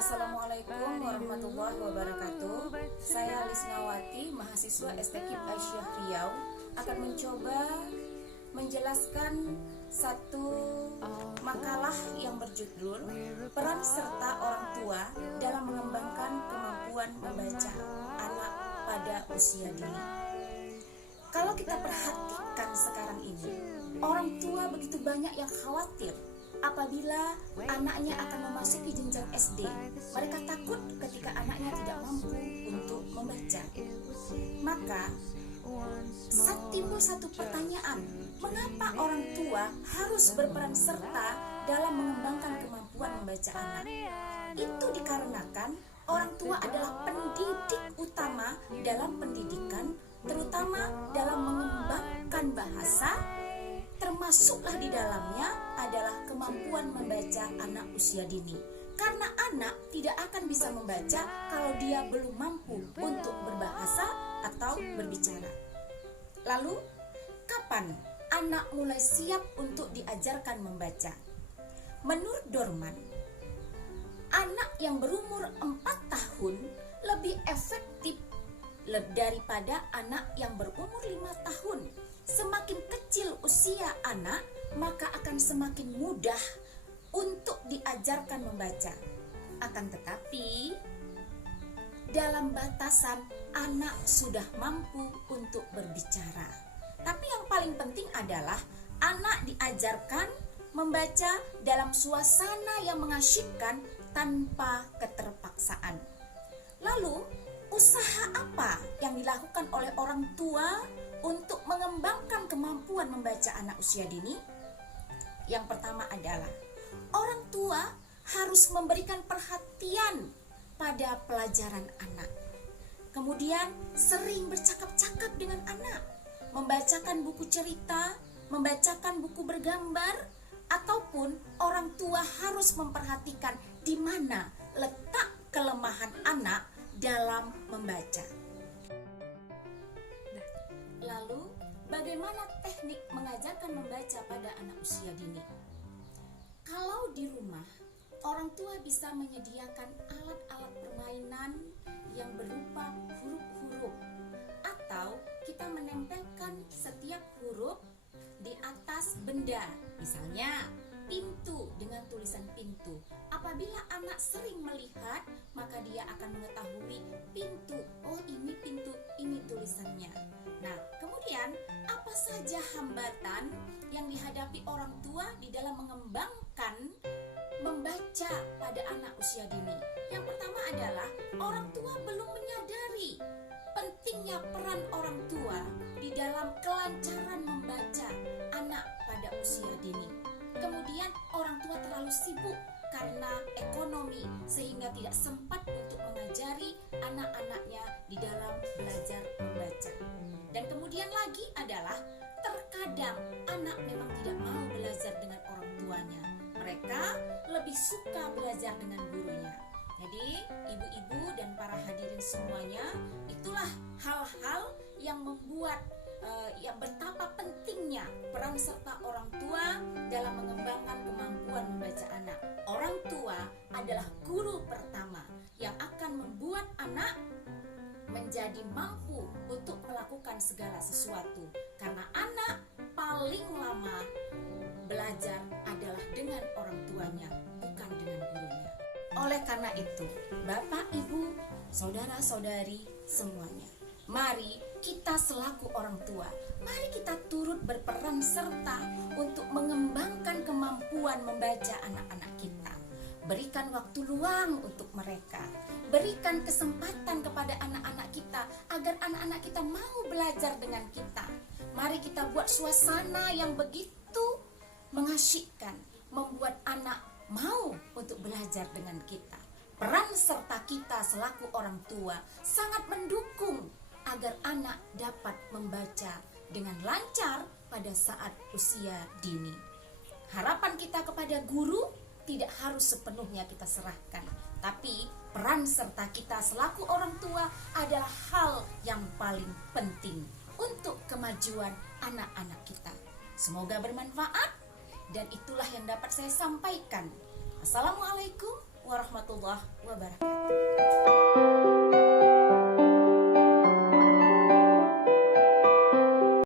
Assalamualaikum warahmatullahi wabarakatuh. Saya Lisnawati, mahasiswa STKIP Aisyah Riau, akan mencoba menjelaskan satu makalah yang berjudul Peran serta orang tua dalam mengembangkan kemampuan membaca anak pada usia dini. Kalau kita perhatikan sekarang ini, orang tua begitu banyak yang khawatir apabila anaknya akan memasuki jenjang SD. Mereka takut ketika anaknya tidak mampu untuk membaca. Maka timbul satu pertanyaan, mengapa orang tua harus berperan serta dalam mengembangkan kemampuan membaca anak? Itu dikarenakan orang tua adalah pendidik utama dalam pendidikan, terutama dalam mengembangkan bahasa, termasuklah di dalamnya adalah kemampuan membaca anak usia dini. Karena anak tidak akan bisa membaca kalau dia belum mampu untuk berbahasa atau berbicara. Lalu, kapan anak mulai siap untuk diajarkan membaca? Menurut Dorman, anak yang berumur 4 tahun lebih efektif daripada anak yang berumur 5 tahun. Semakin kecil usia anak, maka akan semakin mudah untuk diajarkan membaca. Akan tetapi, dalam batasan anak sudah mampu untuk berbicara. Tapi yang paling penting adalah anak diajarkan membaca dalam suasana yang mengasyikkan tanpa keterpaksaan. Lalu, usaha apa yang dilakukan oleh orang tua untuk mengembangkan kemampuan membaca anak usia dini? Yang pertama adalah orang tua harus memberikan perhatian pada pelajaran anak. Kemudian sering bercakap-cakap dengan anak, membacakan buku cerita, membacakan buku bergambar, ataupun orang tua harus memperhatikan di mana letak kelemahan anak dalam membaca. Lalu, bagaimana teknik mengajarkan membaca pada anak usia dini? Kalau di rumah, orang tua bisa menyediakan alat-alat permainan yang berupa huruf-huruf, atau kita menempelkan setiap huruf di atas benda, misalnya pintu dengan tulisan pintu. Apabila anak sering melihat, maka dia akan mengetahui pintu. Oh, ini pintu, ini tulisannya. Nah, kemudian apa saja hambatan yang dihadapi orang tua di dalam mengembangkan membaca pada anak usia dini? Yang pertama adalah orang tua belum menyadari pentingnya peran orang tua di dalam kelancaran membaca anak pada usia dini. Kemudian orang tua terlalu sibuk karena ekonomi sehingga tidak sempat untuk mengajari anak-anaknya di dalam belajar membaca. Dan kemudian lagi adalah terkadang anak memang tidak mau belajar dengan orang tuanya. Mereka lebih suka belajar dengan gurunya. Jadi ibu-ibu dan para hadirin semuanya, itulah hal-hal yang membuat yang betapa pentingnya peran serta orang tua dalam mengembangkan kemampuan membaca anak. Orang tua adalah guru pertama yang akan membuat anak menjadi mampu untuk melakukan segala sesuatu. Karena anak paling lama belajar adalah dengan orang tuanya, bukan dengan gurunya. Oleh karena itu, Bapak, Ibu, saudara-saudari semuanya, mari kita selaku orang tua, mari kita turut berperan serta untuk mengembangkan kemampuan membaca anak-anak kita. Berikan waktu luang untuk mereka. Berikan kesempatan kepada anak-anak kita agar anak-anak kita mau belajar dengan kita. Mari kita buat suasana yang begitu mengasyikkan, membuat anak mau untuk belajar dengan kita. Peran serta kita selaku orang tua sangat mendukung agar anak dapat membaca dengan lancar pada saat usia dini. Harapan kita kepada guru tidak harus sepenuhnya kita serahkan, tapi peran serta kita selaku orang tua adalah hal yang paling penting untuk kemajuan anak-anak kita. Semoga bermanfaat, dan itulah yang dapat saya sampaikan. Assalamualaikum warahmatullahi wabarakatuh.